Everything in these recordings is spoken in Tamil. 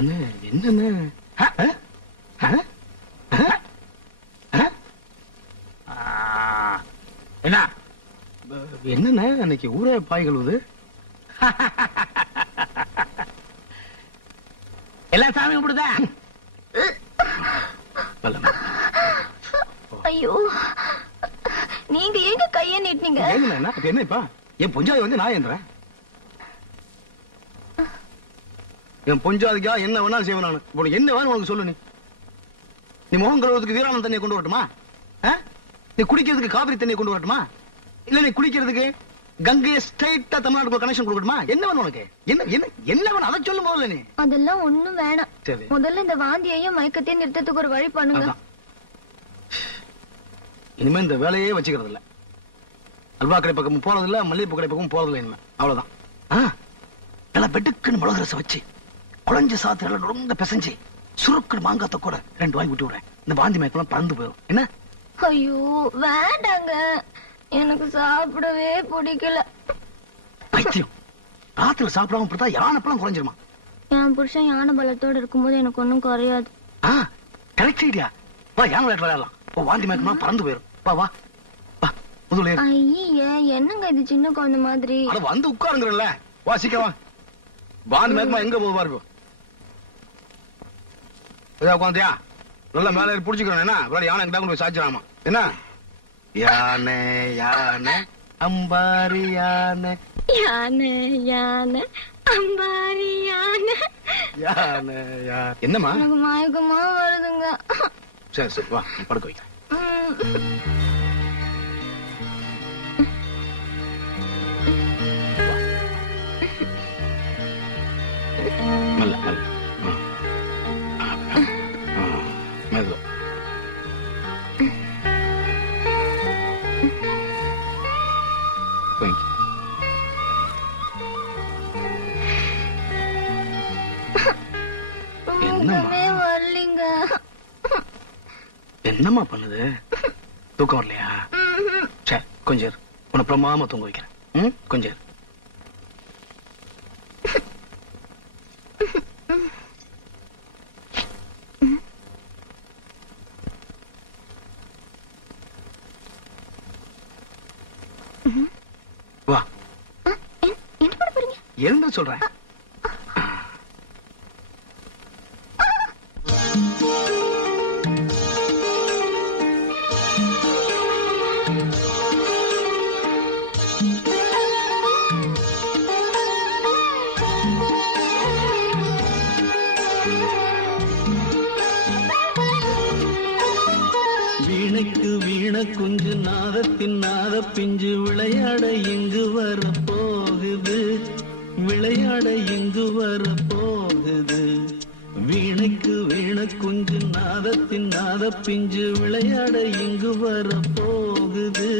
அண்ணே என்னன்னு என்ன என்னண்ணே அன்னைக்கு ஊரே பாய் கழுவுது? எல்லா சாமி கும்பிடுதா? ஐயோ நீங்க எங்க கைய நீட்டினீங்க? என்ன இப்ப என் பொஞ்சாதி வந்து நான் என்றேன். என் பொஞ்சாதிக்கா என்ன வேணாலும் செய்வேன் நான். உனக்கு என்ன வேணும் உனக்கு சொல்லு. நீ முகம் கழுவுறதுக்கு வீராணம் தண்ணியை கொண்டு வரட்டுமா? நீ குடிக்கிறதுக்கு காவிரி தண்ணியை கொண்டு வரட்டுமா? இல்ல நீ குளிக்கிறதுக்கு கங்கையை ஸ்ட்ரைட்டா தமிழ்நாட்டுக்கு கனெக்ஷன் கொடுக்கணுமா? என்ன வேணும் உனக்கு? என்ன என்ன என்ன வேணும் அதை சொல்லும் போது நீ. அதெல்லாம் ஒண்ணும் வேணாம். சரி முதல்ல இந்த வாந்தியையும் மயக்கத்தையும் நிறுத்தத்துக்கு ஒரு வழி பண்ணுங்க. இனிமே இந்த வேலையே வச்சுக்கிறது இல்ல. அல்வா கடை பக்கம் போறது இல்ல, மல்லிகைப்பூ கடை பக்கம் போறது இல்ல. இனிமே அவ்வளவுதான். நல்லா பெட்டுக்குன்னு மிளகு ரசம் வச்சு குழஞ்ச சாத்திர ரொம்ப பிசைஞ்சு சுருக்குன்னு மாங்காத்த கூட 2 வாய் விட்டு விடுறேன். இந்த வாந்தி மயக்கம் பறந்து போயிடும். என்ன? ஐயோ வேண்டாங்க, எனக்கு சாப்பிடவே பிடிக்கல. பைத்தியம், ராத்திரி சாப்பிடாம பார்த்தா யானைப்பெல்லாம் குறைஞ்சிருமா? என் புருஷன் யானை பலத்தோட இருக்கும்போது எனக்கு ஒன்னும் குறையாது. Correct idea. வா யானை விளையாட்டு விளையாடலாம். வாந்தி மயக்கம் பறந்து போயிடும். வா வா வா முதல்ல. ஐயே என்னங்க இது சின்ன குழந்தை மாதிரி? வந்து உட்காருங்கல்ல. வா சீக்கிரம் வா. வாந்தி மயக்கமா எங்க போகுது பாருங்க. உட்காந்தியா நல்லா மேல புடிச்சுக்கணும். என்ன யானை கிட்ட கொண்டு போய் சாச்சிடாமா? என்ன? யானை யானை அம்பாரி யானை யானை யானை அம்பாரி யானை யானை யானை. என்னம்மா? எனக்கு மயக்கமா வருதுங்க. சரி சரி வா படுக்க வைக்கிறேன். மெல்ல மெல்ல மெல்ல. என்னம்மா பண்ணுது? தூக்கம் வரலையா? சரி கொஞ்சம் உன்னை பிரமாம தூங்க வைக்கிறேன். கொஞ்சம் வா. எழுந்து சொல்றேன். குஞ்சு நாதத்தின் நாத பிஞ்சு விளையாட இங்கு வர போகுது, விளையாட இங்கு வர போகுது. வீணைக்கு வீண குஞ்சு நாதத்தின் நாத பிஞ்சு விளையாட இங்கு வர போகுது,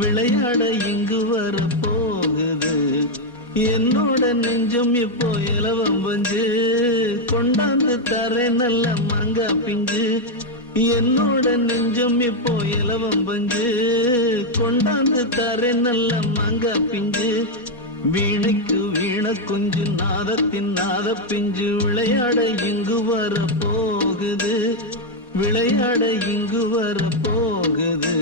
விளையாட இங்கு வர போகுது. என்னோட நெஞ்சம் இப்போ இலவம் பஞ்சு கொண்டாந்து தர நல்ல மாங்கா பிஞ்சு. என்னோட நெஞ்சம் இப்போ இலவம் பஞ்சு கொண்டாந்து தர நல்ல மாங்கா பிஞ்சு. வீணைக்கு வீண குஞ்சு நாதத்தின் நாத பிஞ்சு விளையாட இங்கு வர போகுது, விளையாட இங்கு வர போகுது.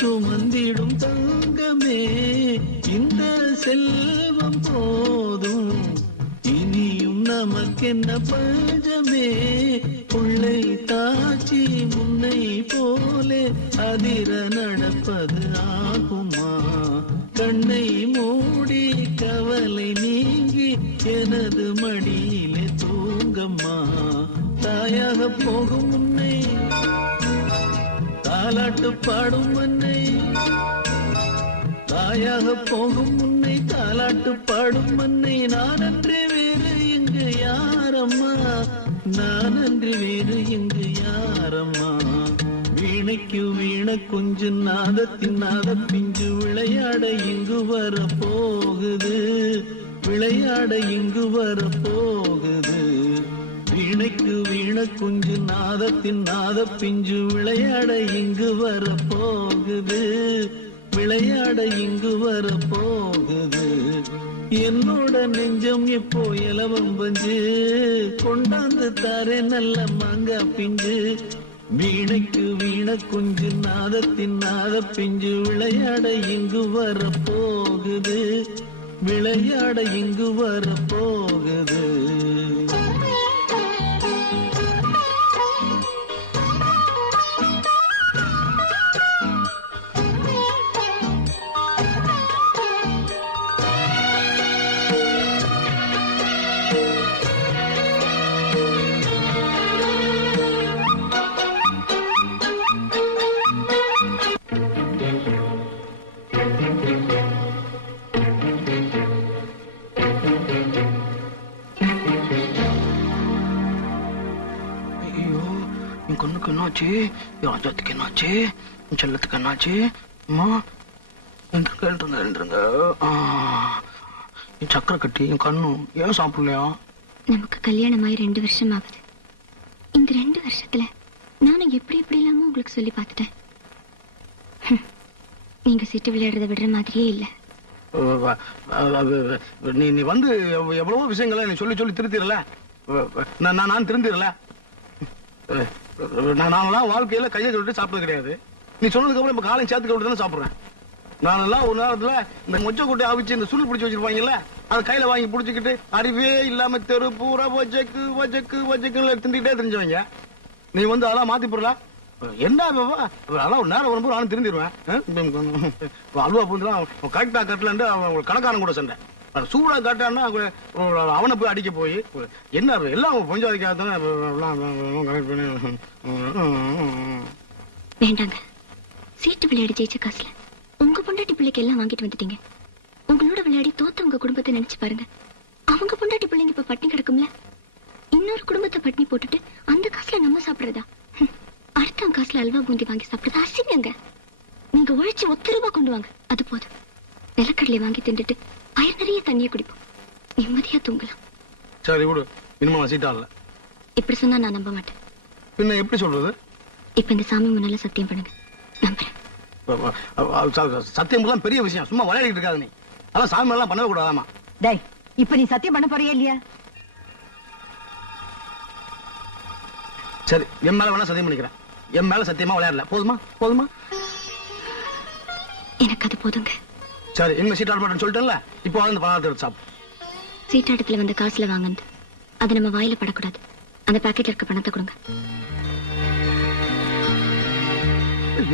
சுமந்திடும் தங்கமே இந்த செல்வம் போதும், இனியும் நமக்கென்ன பஞ்சமே. புள்ளை தாச்சி முன்னை போலே அதிர நடப்பது ஆகுமா? கண்ணை மூடி கவலை நீங்கி எனது மடியிலே தூங்கம்மா. தாயாக போகும் முன்னை தாலாட்டு பாடும் மன்னை, தாயாக போகும் முன்னை தாலாட்டு பாடும் மன்னை. நான் அன்றே வேறு இங்கு யாரம்மா? நான் அன்றி வேறு எங்கு யாரம்மா வீணைக்கு வீண கொஞ்சு நாதத்தின் நாத பிஞ்சு விளையாட இங்கு வர போகுது விளையாட இங்கு வர போகுது வீணைக்கு வீண குஞ்சு நாதத்தின் நாத பிஞ்சு விளையாட இங்கு வர போகுது விளையாட இங்கு வர போகுது என்னோட நெஞ்சம் இப்போ இலவம் பஞ்சு கொண்டாந்து தாரே நல்ல மாங்கா பிஞ்சு வீணைக்கு வீண குஞ்சு நாதத்தின் நாத பிஞ்சு விளையாட இங்கு வர போகுது விளையாட இங்கு வர போகுது என்னாச்சு ராஜாத்துக்கு என்னாச்சு செல்லத்துக்கு என்னாச்சு அம்மா எழுந்துருங்க என் சக்கரை கட்டி என் கண்ணும் ஏன் சாப்பிடலையா நமக்கு கல்யாணமாயி 2 வருஷம் ஆகுது இந்த 2 வருஷத்துல நானும் எப்படி எப்படி இல்லாம உங்களுக்கு சொல்லி பார்த்துட்டேன் நீங்க சீட்டு விளையாடுறத விடுற மாதிரியே இல்ல நீ வந்து எவ்வளவோ விஷயங்களை நீ சொல்லி சொல்லி திருத்திரல நான் திருந்திரல நான்லாம் வாழ்க்கையில கையை கழுவிட்டு சாப்பிட்டது கிடையாது நீ சொன்னதுக்கு அப்புறம் இப்ப காலையும் சேர்த்து கழுவிட்டு தானே சாப்பிடுறேன் நானெல்லாம் ஒரு நேரத்துல இந்த மொச்சை கொட்டை அவிச்சு இந்த சுருள் பிடிச்சி வச்சிருப்பாங்கல்ல அதை கையில வாங்கி பிடிச்சிக்கிட்டு அறிவே இல்லாம தெரு பூரா வஜக்கு வஜக்கு வஜக்குன்னு திண்டிக்கிட்டே தெரிஞ்சவங்க நீ வந்து அதெல்லாம் மாத்தி போடல என்ன அதெல்லாம் ஒரு நேரம் வரும்போது நானும் திருந்திடுவேன் அல்வா பூந்துலாம் கரெக்டா கட்டலன்ட்டு அவன் கணக்காரன் கூட சண்டை சூடா காட்டான்னா அவனை போய் அடிக்க போய் என்ன எல்லாம் பஞ்சாதிக்காக வேண்டாங்க சீட்டு விளையாடி ஜெயிச்ச காசுல உங்க பொண்டாட்டி பிள்ளைக்கு எல்லாம் வாங்கிட்டு வந்துட்டீங்க உங்களோட விளையாடி தோத்த உங்க குடும்பத்தை நினைச்சு பாருங்க அவங்க பொண்டாட்டி பிள்ளைங்க இப்ப பட்டினி கிடக்கும்ல இன்னொரு குடும்பத்தை பட்டினி போட்டுட்டு அந்த காசுல நம்ம சாப்பிடுறதா அடுத்த காசுல அல்வா பூந்தி வாங்கி சாப்பிடுறதா அசிங்கங்க நீங்க உழைச்சி 1 ரூபாய் கொண்டு வாங்க அது போதும் நிலக்கடலை வாங்கி தின்றுட்டு வயிறு நிறைய தண்ணியை குடிப்போம் நிம்மதியா தூங்கலாம் சரி விடு இனிமே சீட்டா இல்ல இப்படி சொன்னா நான் நம்ப மாட்டேன் பின்ன எப்படி சொல்றது இப்ப இந்த சாமி முன்னால சத்தியம் பண்ணுங்க நம்புறேன் சத்தியம் எல்லாம் பெரிய விஷயம் சும்மா விளையாடிட்டு இருக்காது நீ அதான் சாமி எல்லாம் பண்ணவே கூடாதாமா டேய் இப்ப நீ சத்தியம் பண்ண போறியா இல்லையா சரி என் மேல வேணா சத்தியம் பண்ணிக்கிறேன் என் மேல சத்தியமா விளையாடல போதுமா போதுமா எனக்கு அது போதுங்க சரி இனிமே சீட்டாட மாட்டேன்னு சொல்லிட்டேன்ல இப்போ அந்த பணத்தை எடுத்து சாப்பிடு சீட்டாட்டத்துல வந்த காசுல வாங்குது அது நம்ம வாயில படக்கூடாது அந்த பாக்கெட்ல இருக்க பணத்தை கொடுங்க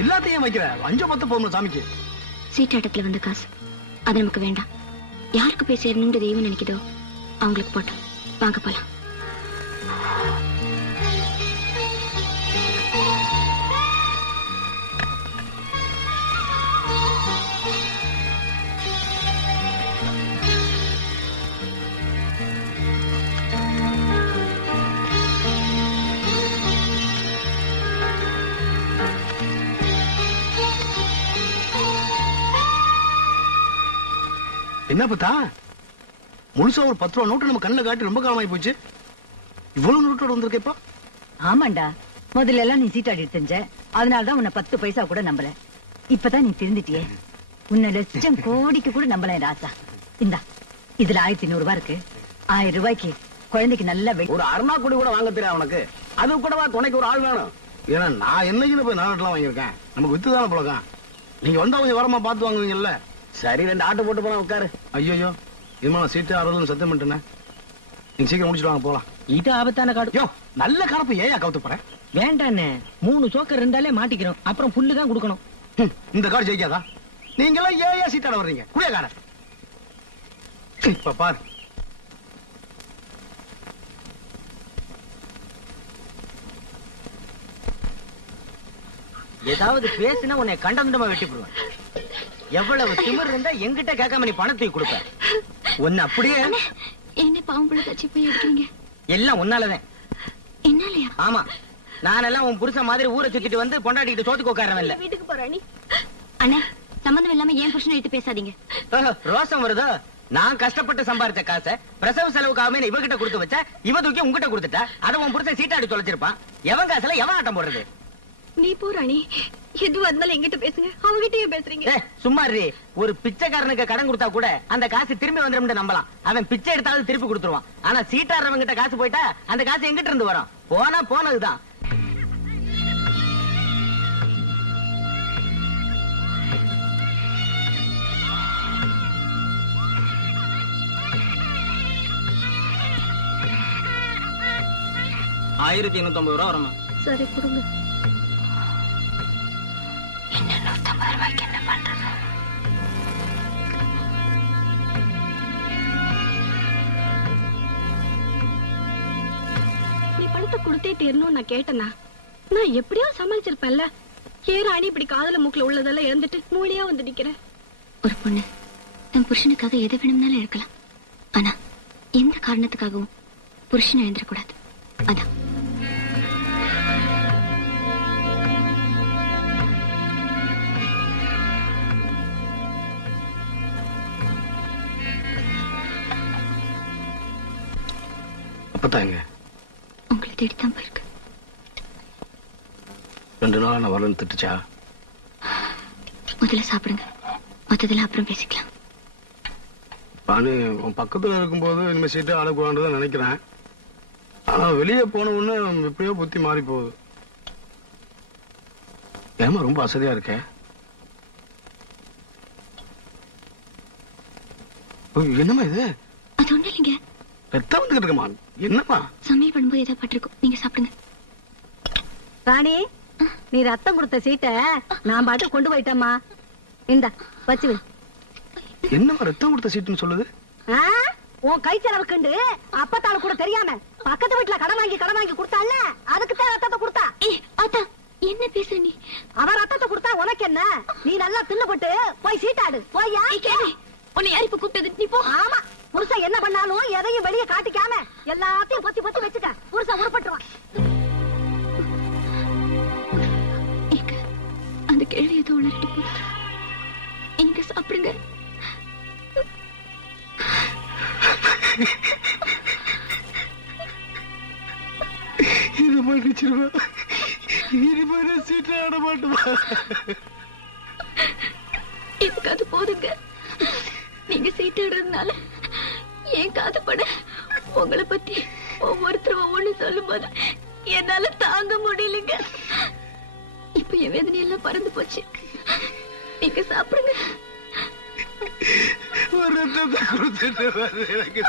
எல்லாத்தையும் வைக்கிற 5-10 போதும் சாமிக்கு சீட்டாட்டத்துல வந்த காசு அது நமக்கு வேண்டாம் யாருக்கு போய் சேரணும்னு தெய்வம் நினைக்குதோ அவங்களுக்கு போட்டோம் வாங்க போலாம் என்ன பத்தா முழுசா ஒரு 10 ரூபா நோட்டு நம்ம கண்ணில் காட்டி ரொம்ப காலமாயி போச்சு இவ்வளவு நோட்டோட வந்திருக்கேப்பா ஆமாண்டா முதல்ல எல்லாம் நீ சீட்டாடி தெரிஞ்ச அதனாலதான் உன்னை 10 பைசா கூட நம்பல இப்பதான் நீ திருந்திட்டியே உன்னை லட்சம் கோடிக்கு கூட நம்பல ராசா இந்தா இதுல 1500 ரூபாய் இருக்கு 1000 ரூபாய்க்கு குழந்தைக்கு நல்ல ஒரு அருணா கூடி கூட வாங்க தெரியும் அவனுக்கு அது கூடவா துணைக்கு ஒரு ஆள் வேணும் ஏன்னா நான் என்னைக்கு போய் நாட்டெல்லாம் வாங்கியிருக்கேன் நமக்கு வித்துதான பழக்கம் நீங்க வந்தா கொஞ்சம் வரமா பார்த்து வாங்குவீங்கல்ல சரி 2 ஆட்டோ போட்டு போனா உட்காரு ஐயோ இனிமே சீட்டு ஆறுதல் சத்தியம் பண்ணிட்டேன் நீங்க சீக்கிரம் முடிச்சுட்டு வாங்க போலாம் இது ஆபத்தான காடு யோ நல்ல கலப்பு ஏயா கவுத்து போறேன் வேண்டாண்ணே 3 சோக்கர் இருந்தாலே மாட்டிக்கிறோம் அப்புறம் புல்லு தான் கொடுக்கணும் இந்த காடு ஜெயிக்காதா நீங்க எல்லாம் ஏயா சீட்டாட வர்றீங்க குடியா கார இப்ப பாரு ஏதாவது பேசினா உன்னை கண்டமா வெட்டி போடுவேன் எவ்வளவு திமிர் இருந்தா எங்கிட்ட கேட்காம நீ பணத்தை கொடுப்ப உன்னை அப்படியே என்ன பாம்புல தச்சு போய் எடுக்கிறீங்க எல்லாம் உன்னாலதான் ஆமா, நானெல்லாம் உன் புருஷன் மாதிரி ஊரை சுத்திட்டு வந்து பொண்டாட்டிக்கிட்டு சோத்துக்கு உட்காரவன் இல்ல. வீட்டுக்கு போறானி. அண்ணே, சம்பந்தம் இல்லாம ஏன் புருஷனை எடுத்து பேசாதீங்க. ரோசம் வருதோ? நான் கஷ்டப்பட்டு சம்பாரிச்ச காசை பிரசவ செலவுக்காகவே இவகிட்ட கொடுத்து வச்ச, இவ தூக்கி உங்ககிட்ட கொடுத்துட்டா. அதை உன் புருஷன் சீட்டாடி தொலைச்சிருப்பான். எவன் காசுல எவன் ஆட்டம் போடுறது? நீ போறானி, எதுவா இருந்தாலும் எங்கிட்ட பேசுங்க. அவகிட்டயே பேசுறீங்க. சும்மா ஒரு பிச்சைக்காரனுக்கு கடன் கொடுத்தா கூட அந்த காசு திரும்பி வந்துடும் நம்பலாம். அவன் பிச்சை எடுத்தாலும் திருப்பி கொடுத்துருவான். ஆனா சீட்டாடுறவங்க கிட்ட காசு போயிட்டா அந்த காசு எங்கிட்ட இருந்து வரும்? போனா போனதுதான். $1850 வருமா? சரி கொடுங்க. என்ன 150 ரூபாய்க்கு என்ன பண்றது? நீ பணத்தை கொடுத்தே தீரணும் நான் கேட்டனா, நான் எப்படியோ சமாளிச்சிருப்பேன்ல. ஏறாணி இப்படி காதல மூக்குல உள்ளதெல்லாம் இழந்துட்டு மூலியா வந்து நிக்கிறேன். ஒரு பொண்ணு தன் புருஷனுக்காக எதை வேணும்னாலும் இருக்கலாம். ஆனா எந்த காரணத்துக்காகவும் புருஷனை எழுந்திரக்கூடாது. அதான் அப்பதாங்க உங்களை தேடித்தான் போயிருக்கு. 2 நாளா நான் வரலன்னு திட்டுச்சா? முதல்ல சாப்பிடுங்க, மத்ததெல்லாம் அப்புறம் பேசிக்கலாம். நானு உன் பக்கத்துல இருக்கும்போது இனிமே சீட்டை ஆடக்கூடாதுன்னு நினைக்கிறேன். ஆனா வெளியே போன உடனே எப்படியோ புத்தி மாறி போகுது. ஏமா ரொம்ப அசதியா இருக்க? என்னம்மா இது? அது ஒண்ணு இல்லைங்க. ரத்தம் வந்துகிட்டு இருக்குமா? என்னம்மா? சமையல் பண்ணும்போது ஏதோ பட்டிருக்கும். நீங்க சாப்பிடுங்க. ராணி, நீ ரத்தம் கொடுத்த சீட்டை நான் பாட்டு கொண்டு போயிட்டேம்மா. இந்தா வச்சு வை. என்னம்மா ரத்தம் கொடுத்த சீட்டுன்னு சொல்லுது? உன் கை செலவுக்குண்டு அப்பத்தால கூட தெரியாம பக்கத்து வீட்டுல கடன் வாங்கி கொடுத்தால, அதுக்கு தான் ரத்தத்தை கொடுத்தா. அத்தா என்ன பேசுற நீ? அவன் ரத்தத்தை கொடுத்தா உனக்கு என்ன? நீ நல்லா தின்னு போட்டு போய் சீட்டாடு. போய்யா? உன்னை யார் இப்ப கூப்பிட்டது? நீ போ. ஆமா, புருஷன் என்ன பண்ணாலும் எதையும் வெளியே காட்டிக்காம எல்லாத்தையும் பொத்தி பொத்தி வச்சுக்க. புருஷன் உருப்பட்டுருவான். அந்த கேள்வி ஏதோ உணர்ட்டு போகுது. நீங்க சாப்பிடுங்க. இது மன்னிச்சிருவா. இனிமே சீட்டை ஆட மாட்டுமா? எனக்கு அது போதுங்க. நீங்க சீட்டாடுறதுனால என் காது பட உங்களை பத்தி ஒவ்வொருத்தரும் ஒவ்வொன்னு சொல்லும் போது என்னால தாங்க முடியலைங்க. இப்ப என் வேதனை எல்லாம் பறந்து போச்சு. நீங்க சாப்பிடுங்க. ஒரு ரத்தத்தை கொடுத்துட்டு எனக்கு